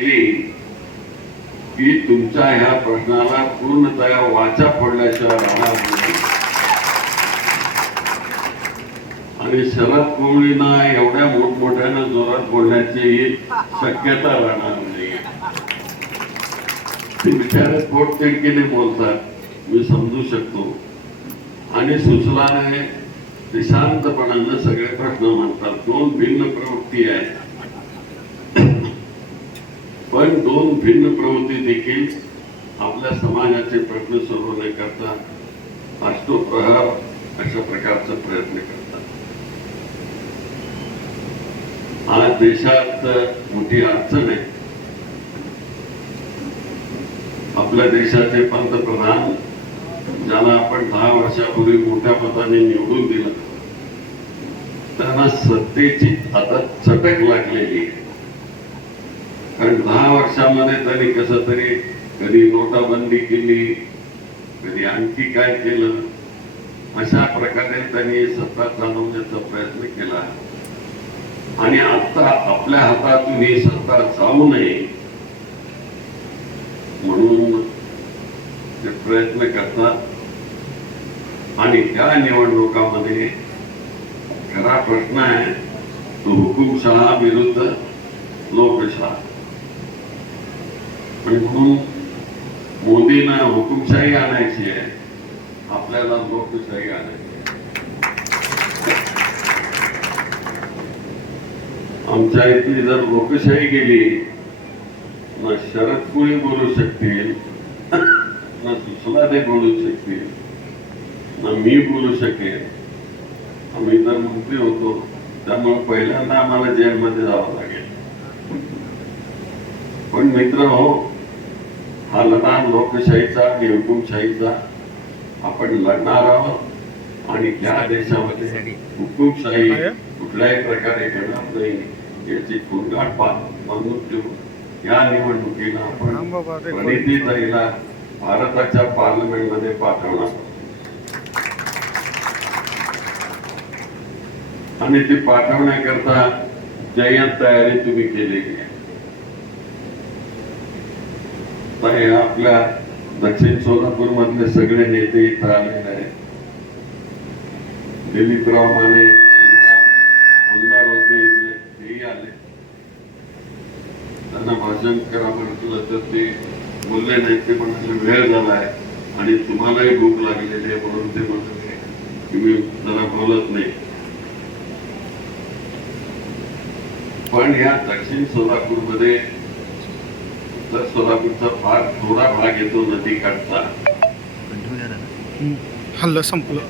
की तुमच्या ह्या प्रश्नाला पूर्णतया वाचा फोडल्याशिवाय राहणार नाही. आणि शरद कोंबडींना एवढ्या मोठमोठ्यानं जोरात बोलण्याची शक्यता राहणार नाही. ते बिचारे पोटतिडकीने बोलतात मी समजू शकतो. आणि सुचलाने ते शांतपणानं सगळे प्रश्न मांडतात. दोन भिन्न प्रवृत्ती आहेत. पण दोन भिन्न प्रवृत्ती देखील आपल्या समाजाचे प्रश्न सोडवण्याकरता अष्टोप्रहार अशा प्रकारचा प्रयत्न करतात. आज देशात मोठी अडचण आहे. आपल्या देशाचे पंतप्रधान ज्याला आपण दहा वर्षापूर्वी मोठ्या पदाने निवडून दिलं त्यांना सत्तेची आता चटक लागलेली आहे. कारण दहा वर्षामध्ये त्यांनी कसं तरी कधी नोटाबंदी केली कधी आणखी काय केलं अशा प्रकारे त्यांनी सत्ता चालवण्याचा प्रयत्न केला. आणि आता आपल्या हातातून ही सत्ता जाऊ नये म्हणून ते प्रयत्न करतात. आणि त्या निवडणुकामध्ये खरा प्रश्न आहे तो हुकुमशहा विरुद्ध लोकशाह. आणि मोदींना हुकुमशाही आणायची आहे. आपल्याला लोकशाही आणायची आहे. आमच्या इथली जर लोकशाही गेली ना शरद कोळी बोलू शकतील ना सुशलादे बोलू शकतील ना मी बोलू शकेन. आम्ही जर मंत्री होतो त्यामुळे पहिल्यांदा आम्हाला जेलमध्ये जावं लागेल. पण मित्र हो हा लढा लोकशाहीचा आणि हुकुमशाहीचा आपण लढणार आहोत. आणि त्या देशामध्ये हुकुमशाही कुठल्याही प्रकारे घडणार नाही याची खुणगाठ बांधून ठेवून या निवडणुकीला आपण प्रणितीताईला भारताच्या पार्लमेंटमध्ये पाठवणार आणि ती पाठवण्याकरता जय्यत तयारी तुम्ही केलेली आहे तर हे आपल्या दक्षिण सोलापूर मधले सगळे नेते इथं आलेले आहेत. दिलीपराव माने आमदार होते इथले तेही आले. त्यांना भाषण करा म्हटलं तर ते बोलले नाही ते म्हणाले वेळ झाला आहे आणि तुम्हालाही भूक लागलेली आहे म्हणून ते म्हणाले की मी जरा बोलत नाही. पण या दक्षिण सोलापूरमध्ये उत्तर सोलापूरचा फार थोडा भाग येतो नदी काठचा हल्लं संपलं.